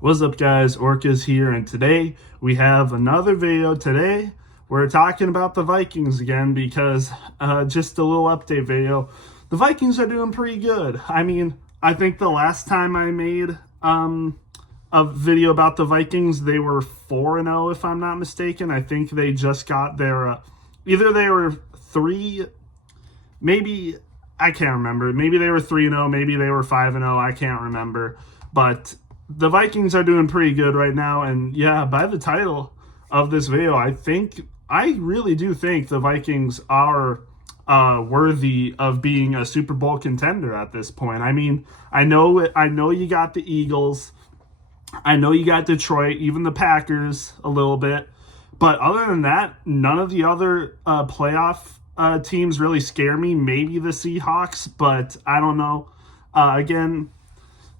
What's up, guys? Orcas here, and today we have another video. Today we're talking about the Vikings again because just a little update video. The Vikings are doing pretty good. I think the last time I made a video about the Vikings, they were 4-0 if I'm not mistaken. I think they just got their either they were 3, maybe I can't remember. Maybe they were 3-0, maybe they were 5-0. I can't remember, but the Vikings are doing pretty good right now, and yeah, by the title of this video, I really do think the Vikings are worthy of being a Super Bowl contender at this point. I know you got the Eagles, I know you got Detroit, even the Packers a little bit, but other than that, none of the other playoff teams really scare me. Maybe the Seahawks, but I don't know. Again,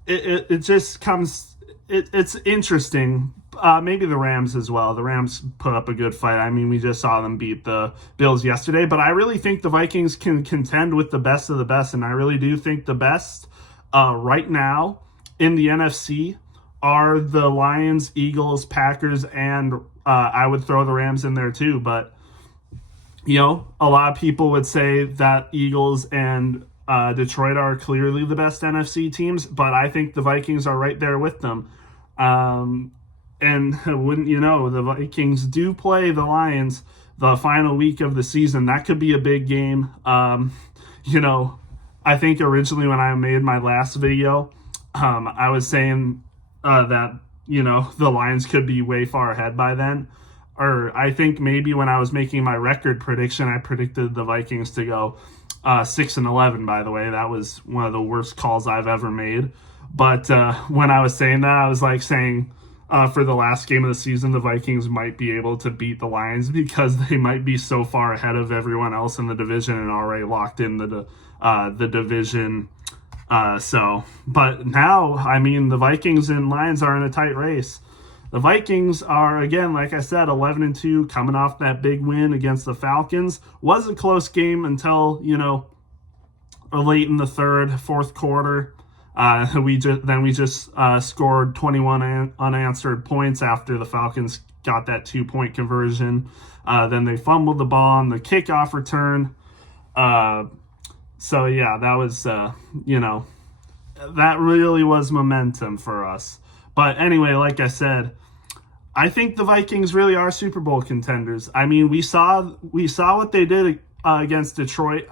it just comes. It's interesting. Maybe the Rams as well. The Rams put up a good fight. We just saw them beat the Bills yesterday. But I really think the Vikings can contend with the best of the best. And I really do think the best right now in the NFC are the Lions, Eagles, Packers, and I would throw the Rams in there too. But, a lot of people would say that Eagles and Detroit are clearly the best NFC teams, but I think the Vikings are right there with them. And wouldn't you know, the Vikings do play the Lions the final week of the season. That could be a big game. I think originally when I made my last video, I was saying that, the Lions could be way far ahead by then. Or I think maybe when I was making my record prediction, I predicted the Vikings to go 6-11, by the way. That was one of the worst calls I've ever made. But when I was saying that, I was saying for the last game of the season, the Vikings might be able to beat the Lions because they might be so far ahead of everyone else in the division and already locked in the division. But now, the Vikings and Lions are in a tight race. The Vikings are, again, like I said, 11-2, coming off that big win against the Falcons. Was a close game until, late in the fourth quarter. We just scored 21 unanswered points after the Falcons got that 2-point conversion. Then they fumbled the ball on the kickoff return. So yeah, that was, that really was momentum for us. But anyway, like I said, I think the Vikings really are Super Bowl contenders. We saw what they did against Detroit.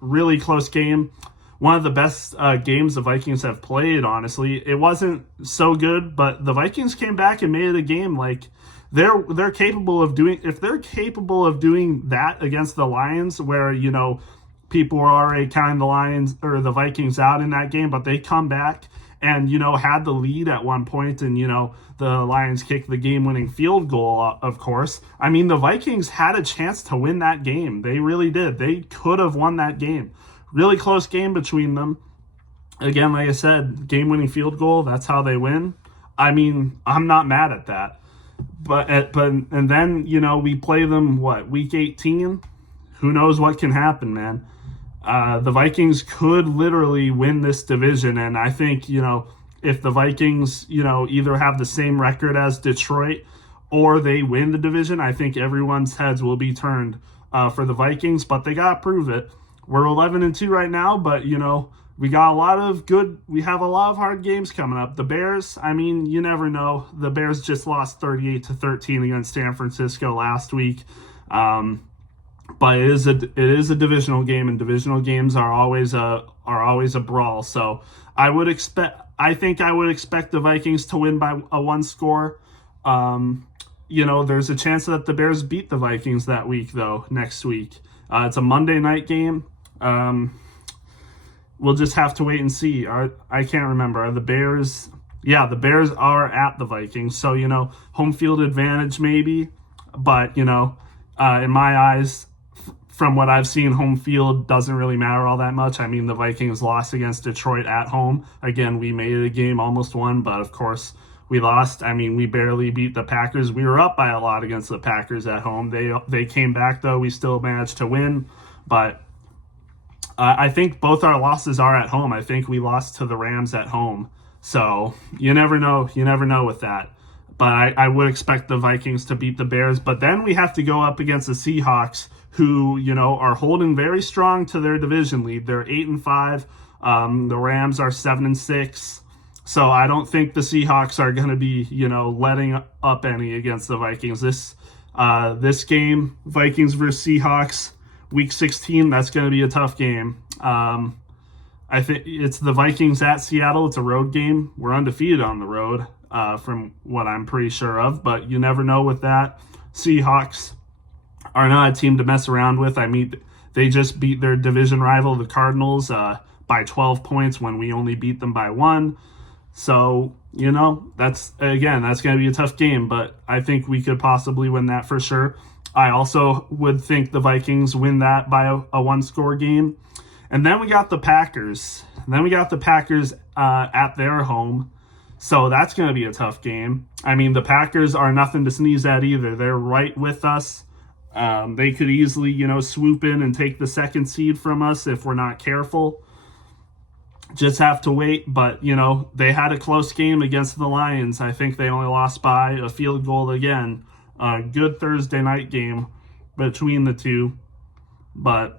Really close game. One of the best games the Vikings have played, honestly. It wasn't so good, but the Vikings came back and made it a game. They're capable of doing, if they're capable of doing that against the Lions, where, people were already counting the Lions or the Vikings out in that game, but they come back and, had the lead at one point, and, the Lions kicked the game-winning field goal, of course. The Vikings had a chance to win that game. They really did. They could have won that game. Really close game between them. Again, like I said, game-winning field goal, that's how they win. I'm not mad at that. But then, we play them, week 18? Who knows what can happen, man. The Vikings could literally win this division, and I think, if the Vikings, either have the same record as Detroit or they win the division, I think everyone's heads will be turned for the Vikings, but they got to prove it. We're 11-2 right now, but, we have a lot of hard games coming up. The Bears, you never know. The Bears just lost 38-13 against San Francisco last week. But it is a divisional game, and divisional games are always a brawl. So I think I would expect the Vikings to win by a one score. There's a chance that the Bears beat the Vikings that week, though, next week. It's a Monday night game. We'll just have to wait and see. I can't remember. Are the Bears? Yeah, the Bears are at the Vikings. So, home field advantage maybe. But, in my eyes, from what I've seen, home field doesn't really matter all that much. The Vikings lost against Detroit at home. Again, we made it a game, almost won, but of course we lost. We barely beat the Packers. We were up by a lot against the Packers at home. They came back, though. We still managed to win, but I think both our losses are at home. I think we lost to the Rams at home. So you never know. You never know with that. But I would expect the Vikings to beat the Bears. But then we have to go up against the Seahawks, who, are holding very strong to their division lead. They're 8-5. The Rams are 7-6. So I don't think the Seahawks are going to be, letting up any against the Vikings. This game, Vikings versus Seahawks, Week 16, that's going to be a tough game. I think it's the Vikings at Seattle. It's a road game. We're undefeated on the road, from what I'm pretty sure of, but you never know with that. Seahawks are not a team to mess around with. I mean, they just beat their division rival, the Cardinals, by 12 points when we only beat them by 1. So, that's going to be a tough game, but I think we could possibly win that for sure. I also would think the Vikings win that by a one-score game. And then we got the Packers. At their home. So that's going to be a tough game. I mean, the Packers are nothing to sneeze at either. They're right with us. They could easily, swoop in and take the second seed from us if we're not careful. Just have to wait. But, they had a close game against the Lions. I think they only lost by a field goal again. Good Thursday night game between the two. But,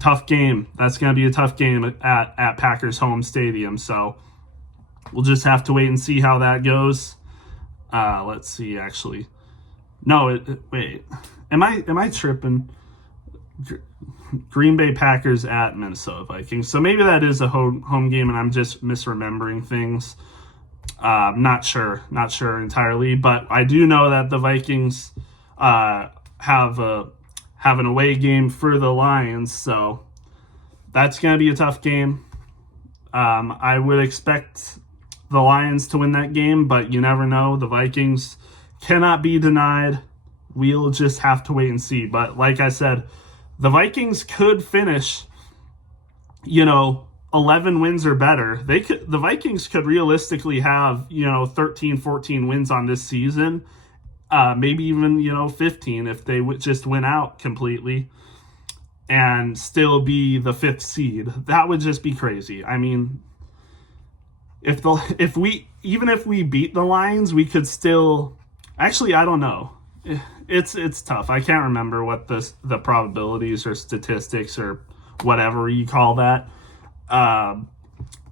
tough game. That's going to be a tough game at Packers home stadium. So we'll just have to wait and see how that goes. Let's see, actually. No, wait. Am I tripping? Green Bay Packers at Minnesota Vikings. So maybe that is a home game and I'm just misremembering things. Not sure entirely, but I do know that the Vikings have an away game for the Lions, so that's going to be a tough game. I would expect the Lions to win that game, but you never know. The Vikings cannot be denied. We'll just have to wait and see. But like I said, the Vikings could finish, 11 wins or better. The Vikings could realistically have, 13, 14 wins on this season. Maybe even, 15 if they would just win out completely and still be the 5th seed. That would just be crazy. I mean, if we beat the Lions, we could still, actually, I don't know. It's tough. I can't remember what the probabilities or statistics or whatever you call that. I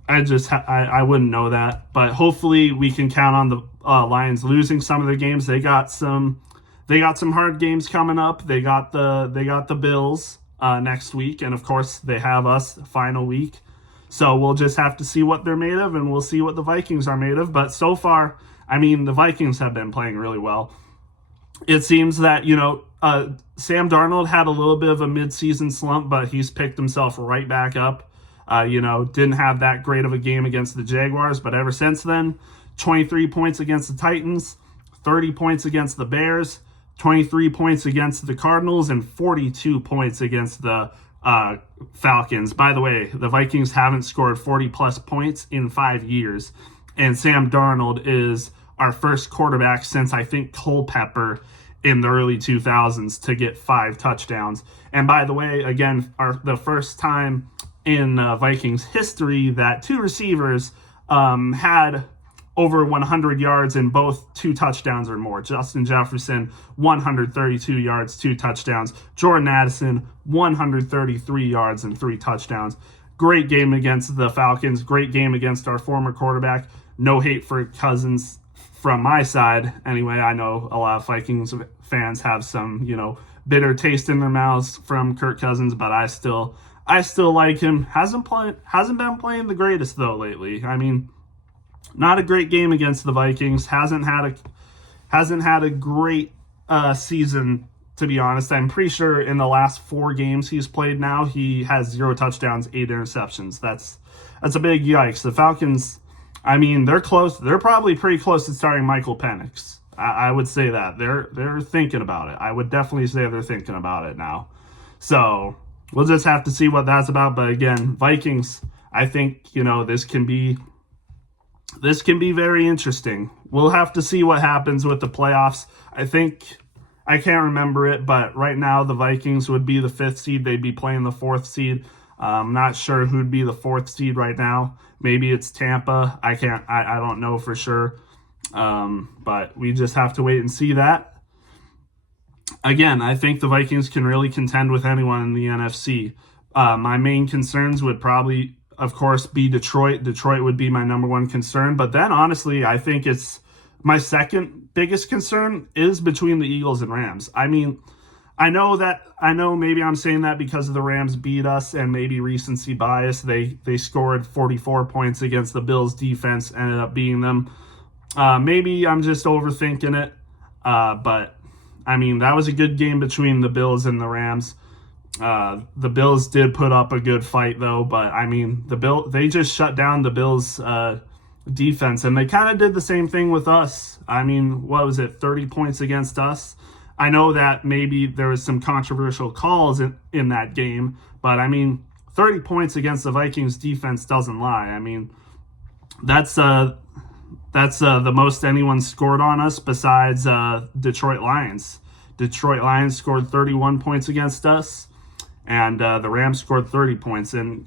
wouldn't know that, but hopefully we can count on the Lions losing some of their games. They got some hard games coming up. They got the Bills next week, and of course they have us final week. So we'll just have to see what they're made of, and we'll see what the Vikings are made of. But so far, I mean, the Vikings have been playing really well. It seems that Sam Darnold had a little bit of a midseason slump, but he's picked himself right back up. Didn't have that great of a game against the Jaguars, but ever since then, 23 points against the Titans, 30 points against the Bears, 23 points against the Cardinals, and 42 points against the Falcons. By the way, the Vikings haven't scored 40-plus points in 5 years, and Sam Darnold is our first quarterback since, I think, Culpepper in the early 2000s to get 5 touchdowns. And by the way, again, the first time in Vikings history that 2 receivers had over 100 yards in both 2 touchdowns or more. Justin Jefferson, 132 yards, 2 touchdowns. Jordan Addison, 133 yards and 3 touchdowns. Great game against the Falcons. Great game against our former quarterback. No hate for Cousins from my side. Anyway, I know a lot of Vikings fans have some, bitter taste in their mouths from Kirk Cousins, but I still like him. Hasn't been playing the greatest though lately. I mean, not a great game against the Vikings. Hasn't had a great season, to be honest. I'm pretty sure in the last 4 games he's played now, he has 0 touchdowns, 8 interceptions. That's a big yikes. The Falcons, I mean, they're close. They're probably pretty close to starting Michael Penix. I would say that. They're thinking about it. I would definitely say they're thinking about it now. So we'll just have to see what that's about. But again, Vikings, I think, this can be very interesting. We'll have to see what happens with the playoffs. I can't remember it, but right now the Vikings would be the 5th seed. They'd be playing the 4th seed. I'm not sure who'd be the 4th seed right now. Maybe it's Tampa. I don't know for sure. But we just have to wait and see that. Again, I think the Vikings can really contend with anyone in the NFC. My main concerns would probably, of course, be Detroit. Detroit would be my number one concern. But then, honestly, I think it's my second biggest concern is between the Eagles and Rams. I mean, I know maybe I'm saying that because the Rams beat us and maybe recency bias. They scored 44 points against the Bills defense, ended up beating them. Maybe I'm just overthinking it. But, I mean, that was a good game between the Bills and the Rams. The Bills did put up a good fight, though. But, I mean, they just shut down the Bills' defense. And they kind of did the same thing with us. I mean, what was it, 30 points against us? I know that maybe there was some controversial calls in that game. But, I mean, 30 points against the Vikings defense doesn't lie. I mean, that's the most anyone scored on us besides Detroit Lions. Detroit Lions scored 31 points against us, and the Rams scored 30 points. And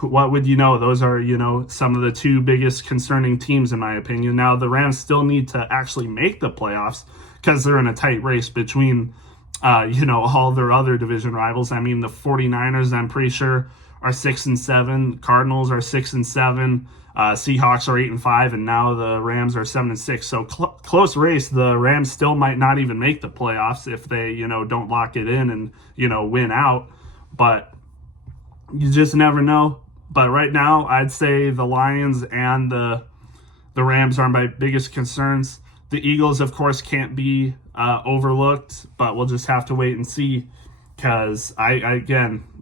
what would you know? Those are, some of the two biggest concerning teams, in my opinion. Now, the Rams still need to actually make the playoffs because they're in a tight race between, all their other division rivals. I mean, the 49ers, I'm pretty sure, are 6-7. Cardinals are 6-7. Seahawks are 8-5, and now the Rams are 7-6. So close race. The Rams still might not even make the playoffs if they, don't lock it in and, win out. But you just never know. But right now, I'd say the Lions and the Rams are my biggest concerns. The Eagles, of course, can't be overlooked, but we'll just have to wait and see because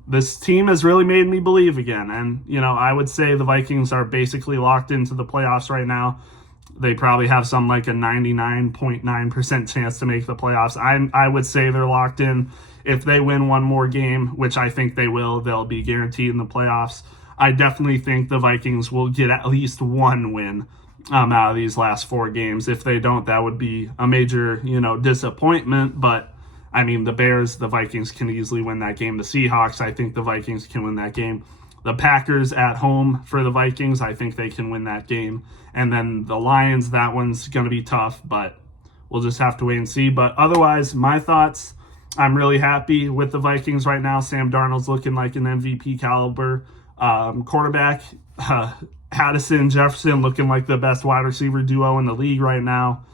this team has really made me believe again. And, I would say the Vikings are basically locked into the playoffs right now. They probably have some like a 99.9% chance to make the playoffs. I would say they're locked in. If they win one more game, which I think they will, they'll be guaranteed in the playoffs. I definitely think the Vikings will get at least one win out of these last 4 games. If they don't, that would be a major, disappointment. But I mean, the Vikings can easily win that game. The Seahawks, I think the Vikings can win that game. The Packers at home for the Vikings, I think they can win that game. And then the Lions, that one's going to be tough, but we'll just have to wait and see. But otherwise, my thoughts, I'm really happy with the Vikings right now. Sam Darnold's looking like an MVP caliber quarterback. Addison, Jefferson looking like the best wide receiver duo in the league right now.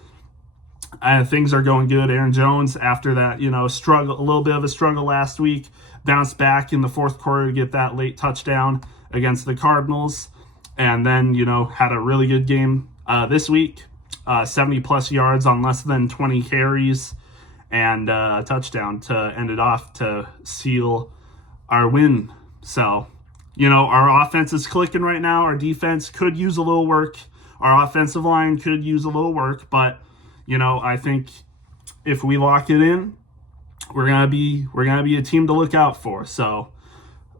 Things are going good. Aaron Jones, after that, a little bit of a struggle last week, bounced back in the 4th quarter to get that late touchdown against the Cardinals. And then, had a really good game this week, 70-plus yards on less than 20 carries and a touchdown to end it off to seal our win. So, our offense is clicking right now. Our defense could use a little work. Our offensive line could use a little work, but I think if we lock it in, we're gonna be a team to look out for. So,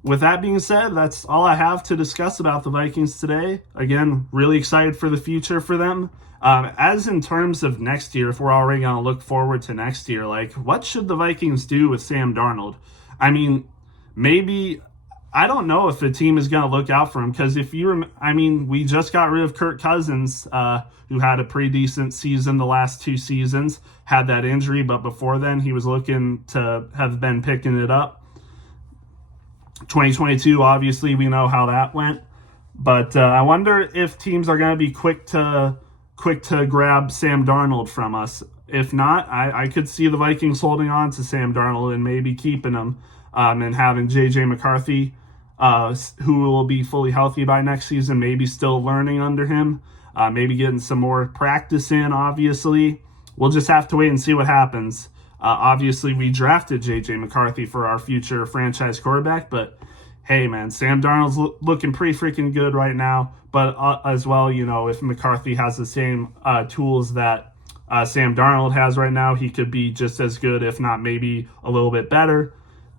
with that being said, that's all I have to discuss about the Vikings today. Again, really excited for the future for them. As in terms of next year, if we're already gonna look forward to next year, like what should the Vikings do with Sam Darnold? I mean, maybe. I don't know if the team is going to look out for him because we just got rid of Kirk Cousins, who had a pretty decent season the last 2 seasons, had that injury, but before then he was looking to have been picking it up. 2022, obviously, we know how that went, but I wonder if teams are going to be quick to grab Sam Darnold from us. If not, I could see the Vikings holding on to Sam Darnold and maybe keeping him. And having J.J. McCarthy, who will be fully healthy by next season, maybe still learning under him, maybe getting some more practice in, obviously. We'll just have to wait and see what happens. Obviously, we drafted J.J. McCarthy for our future franchise quarterback, but hey, man, Sam Darnold's looking pretty freaking good right now. But as well, if McCarthy has the same tools that Sam Darnold has right now, he could be just as good, if not maybe a little bit better.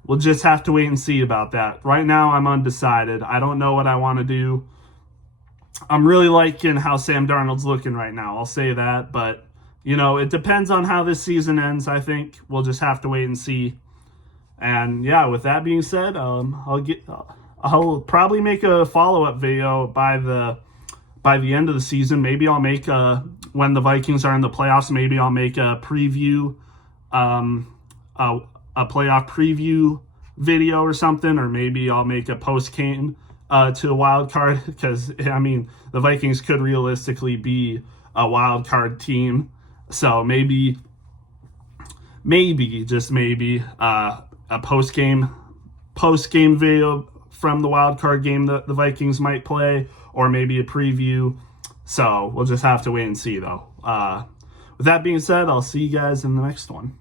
We'll just have to wait and see about that. Right now, I'm undecided. I don't know what I want to do. I'm really liking how Sam Darnold's looking right now. I'll say that. But, it depends on how this season ends, I think. We'll just have to wait and see. And, yeah, with that being said, I'll probably make a follow-up video by the end of the season. Maybe I'll make when the Vikings are in the playoffs, maybe I'll make a preview, a playoff preview video or something, or maybe I'll make a post-game to a wild card, because I mean the Vikings could realistically be a wild card team. So maybe just maybe a post-game video from the wild card game that the Vikings might play, or maybe a preview. So we'll just have to wait and see, though. With that being said, I'll see you guys in the next one.